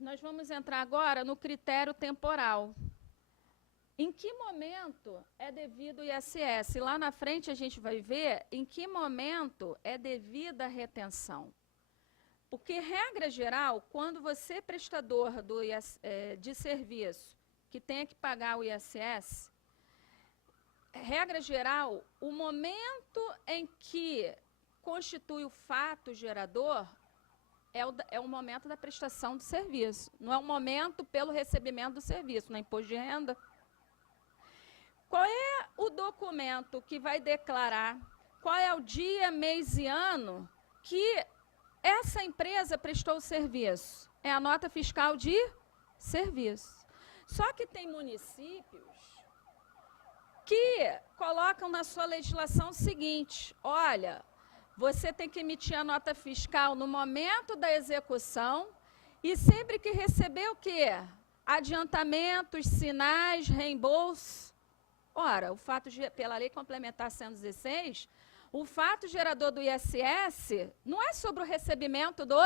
Nós vamos entrar agora no critério temporal. Em que momento é devido o ISS? Lá na frente a gente vai ver em que momento é devida a retenção. Porque, regra geral, quando você é prestador de serviço que tenha que pagar o ISS, regra geral, o momento em que constitui o fato gerador é o momento da prestação do serviço. Não é o momento pelo recebimento do serviço, não é imposto de renda. Qual é o documento que vai declarar qual é o dia, mês e ano que essa empresa prestou o serviço? É a nota fiscal de serviço. Só que tem municípios que colocam na sua legislação o seguinte: olha, você tem que emitir a nota fiscal no momento da execução e sempre que receber o quê? Adiantamentos, sinais, reembolso. Ora, pela Lei Complementar 116, o fato gerador do ISS não é sobre o recebimento do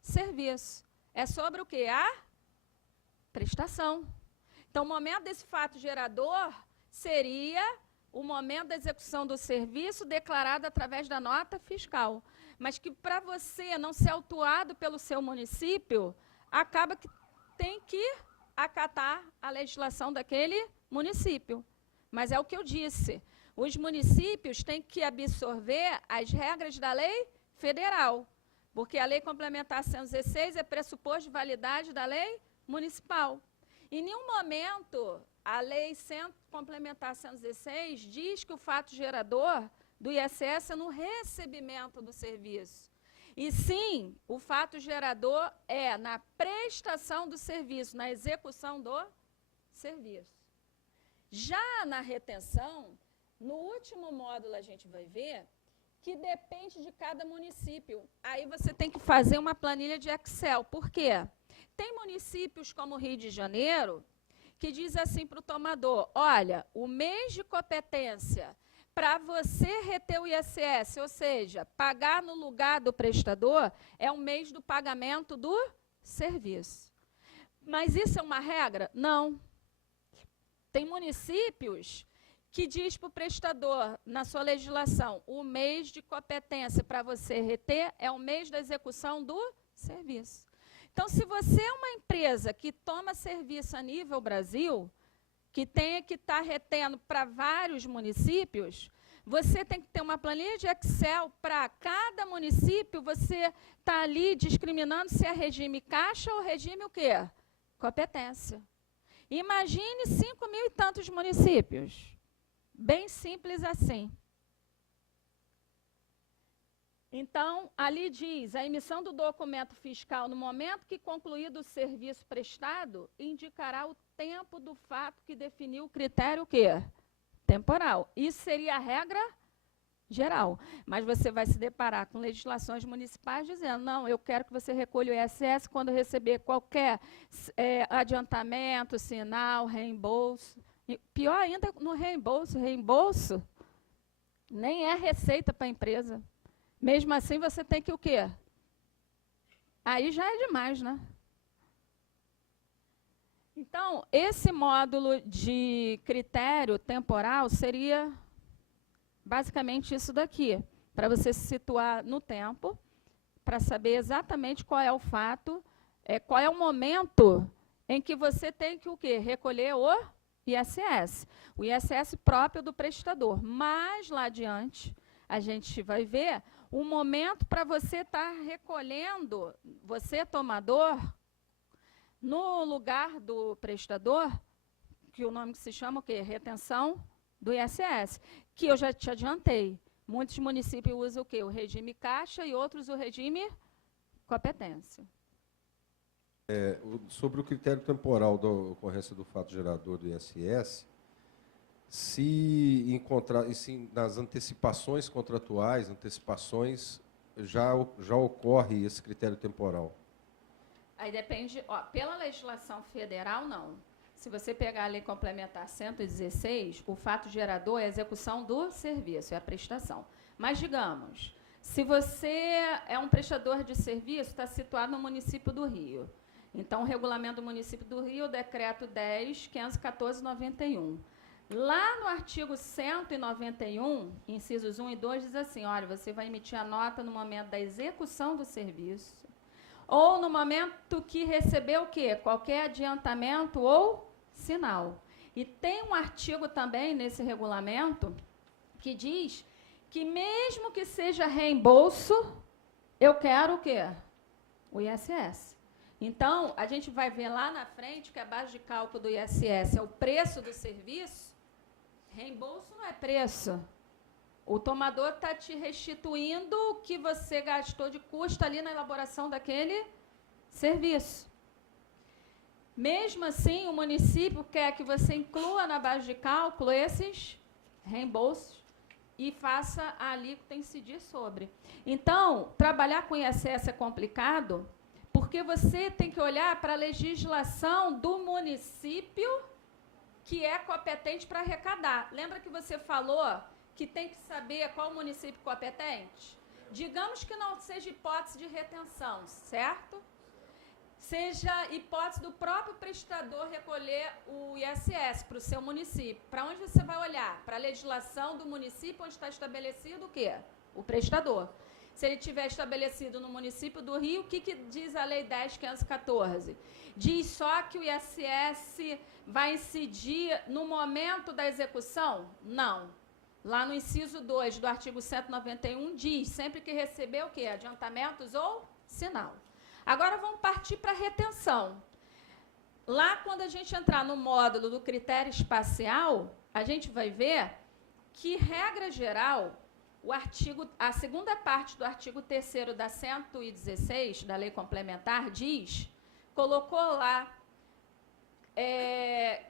serviço, é sobre o quê? A prestação. Então, o momento desse fato gerador seria o momento da execução do serviço declarado através da nota fiscal. Mas que, para você não ser autuado pelo seu município, acaba que tem que acatar a legislação daquele município. Mas é o que eu disse, os municípios têm que absorver as regras da lei federal, porque a Lei Complementar 116 é pressuposto de validade da lei municipal. Em nenhum momento a Lei Complementar 116 diz que o fato gerador do ISS é no recebimento do serviço. E sim, o fato gerador é na prestação do serviço, na execução do serviço. Já na retenção, no último módulo a gente vai ver que depende de cada município. Aí você tem que fazer uma planilha de Excel. Por quê? Tem municípios como o Rio de Janeiro que diz assim para o tomador: olha, o mês de competência para você reter o ISS, ou seja, pagar no lugar do prestador, é o mês do pagamento do serviço. Mas isso é uma regra? Não. Tem municípios que diz para o prestador, na sua legislação, o mês de competência para você reter é o mês da execução do serviço. Então, se você é uma empresa que toma serviço a nível Brasil, que tenha que estar retendo para vários municípios, você tem que ter uma planilha de Excel para cada município, você está ali discriminando se é regime caixa ou regime o quê? Competência. Imagine 5.000 e tantos municípios. Bem simples assim. Então, ali diz, a emissão do documento fiscal no momento que concluído o serviço prestado, indicará o tempo do fato que definiu o critério o quê? Temporal. Isso seria a regra geral. Mas você vai se deparar com legislações municipais dizendo: não, eu quero que você recolha o ISS quando receber qualquer adiantamento, sinal, reembolso. E pior ainda no reembolso. Reembolso nem é receita para a empresa. Mesmo assim, você tem que o quê? Aí já é demais, né? Então, esse módulo de critério temporal seria basicamente isso daqui, para você se situar no tempo, para saber exatamente qual é o fato, qual é o momento em que você tem que o quê? Recolher o ISS. O ISS próprio do prestador. Mas, lá adiante, a gente vai ver o momento para você estar recolhendo, você, tomador, no lugar do prestador, que o nome que se chama o quê? Retenção do ISS, que eu já te adiantei. Muitos municípios usam o quê? O regime caixa e outros o regime competência. Sobre o critério temporal da ocorrência do fato gerador do ISS, se nas antecipações contratuais, já ocorre esse critério temporal? Aí depende, pela legislação federal, não. Se você pegar a Lei Complementar 116, o fato gerador é a execução do serviço, é a prestação. Mas, digamos, se você é um prestador de serviço, está situado no município do Rio, Então, o regulamento do município do Rio, o decreto 10.514/91. Lá no artigo 191, incisos 1 e 2, diz assim, olha, você vai emitir a nota no momento da execução do serviço ou no momento que recebeu o quê? Qualquer adiantamento ou sinal. E tem um artigo também nesse regulamento que diz que mesmo que seja reembolso, eu quero o quê? O ISS. Então, a gente vai ver lá na frente que a base de cálculo do ISS é o preço do serviço. Reembolso não é preço. O tomador está te restituindo o que você gastou de custo ali na elaboração daquele serviço. Mesmo assim, o município quer que você inclua na base de cálculo esses reembolsos e faça a alíquota incidir sobre. Então, trabalhar com ISS é complicado, porque você tem que olhar para a legislação do município que é competente para arrecadar. Lembra que você falou que tem que saber qual município competente? Digamos que não seja hipótese de retenção, certo? Seja hipótese do próprio prestador recolher o ISS para o seu município. Para onde você vai olhar? Para a legislação do município onde está estabelecido o quê? O prestador. Se ele tiver estabelecido no município do Rio, o que diz a Lei 10.514? Diz só que o ISS vai incidir no momento da execução? Não. Lá no inciso 2 do artigo 191 diz, sempre que receber o quê? Adiantamentos ou sinal. Agora vamos partir para a retenção. Lá, quando a gente entrar no módulo do critério espacial, a gente vai ver que, regra geral, a segunda parte do artigo 3º da 116, da Lei Complementar, colocou lá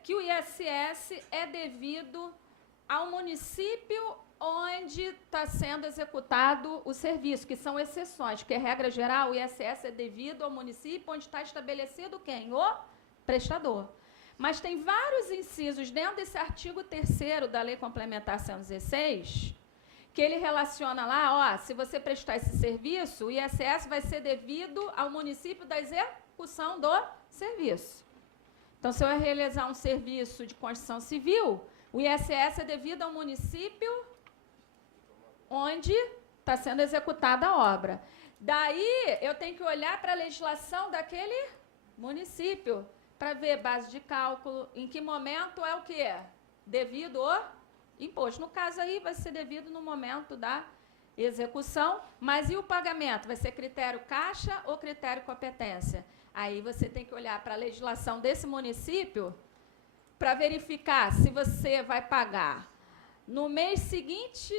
que o ISS é devido ao município onde está sendo executado o serviço, que são exceções, porque, regra geral, o ISS é devido ao município onde está estabelecido quem? O prestador. Mas tem vários incisos dentro desse artigo 3º da Lei Complementar 116, que ele relaciona lá, ó, se você prestar esse serviço, o ISS vai ser devido ao município da execução do serviço. Então, se eu realizar um serviço de construção civil, o ISS é devido ao município onde está sendo executada a obra. Daí, eu tenho que olhar para a legislação daquele município para ver base de cálculo, em que momento é o quê? Devido ao imposto. No caso aí, vai ser devido no momento da execução, mas e o pagamento? Vai ser critério caixa ou critério competência? Aí você tem que olhar para a legislação desse município para verificar se você vai pagar no mês seguinte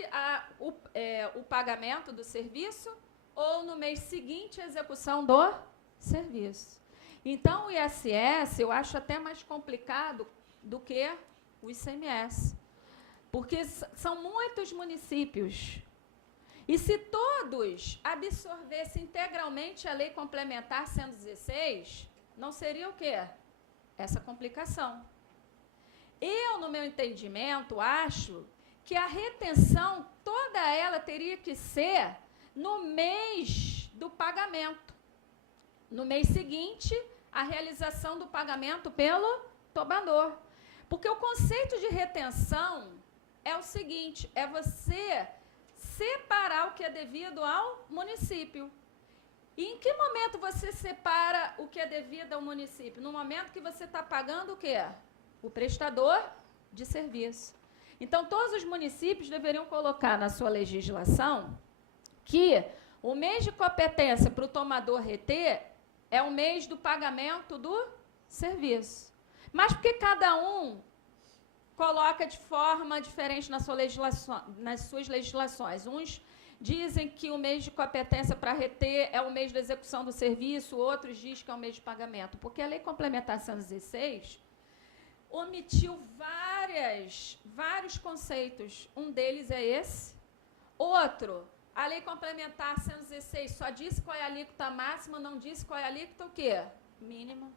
o pagamento do serviço ou no mês seguinte a execução do serviço. Então, o ISS eu acho até mais complicado do que o ICMS, porque são muitos municípios. E se todos absorvessem integralmente a Lei Complementar 116, não seria o quê? Essa complicação. Eu, no meu entendimento, acho que a retenção, toda ela teria que ser no mês do pagamento. No mês seguinte, a realização do pagamento pelo tomador. Porque o conceito de retenção é o seguinte, é você separar o que é devido ao município. E em que momento você separa o que é devido ao município? No momento que você está pagando o quê? O prestador de serviço. Então, todos os municípios deveriam colocar na sua legislação que o mês de competência para o tomador reter é o mês do pagamento do serviço. Mas porque cada um coloca de forma diferente na sua legislação, nas suas legislações. Uns dizem que o mês de competência para reter é o mês da execução do serviço, outros dizem que é o mês de pagamento. Porque a Lei Complementar 116 omitiu vários conceitos. Um deles é esse. Outro, a Lei Complementar 116 só disse qual é a alíquota máxima, não disse qual é a alíquota o quê? Mínima.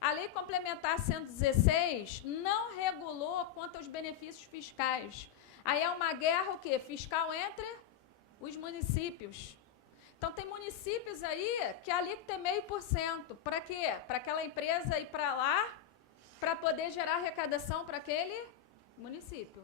A Lei Complementar 116 não regulou quanto aos benefícios fiscais. Aí é uma guerra o quê? Fiscal entre os municípios. Então, tem municípios municípios aí que a alíquota é 0,5%. Para quê? Para aquela empresa ir para lá, para poder gerar arrecadação para aquele município.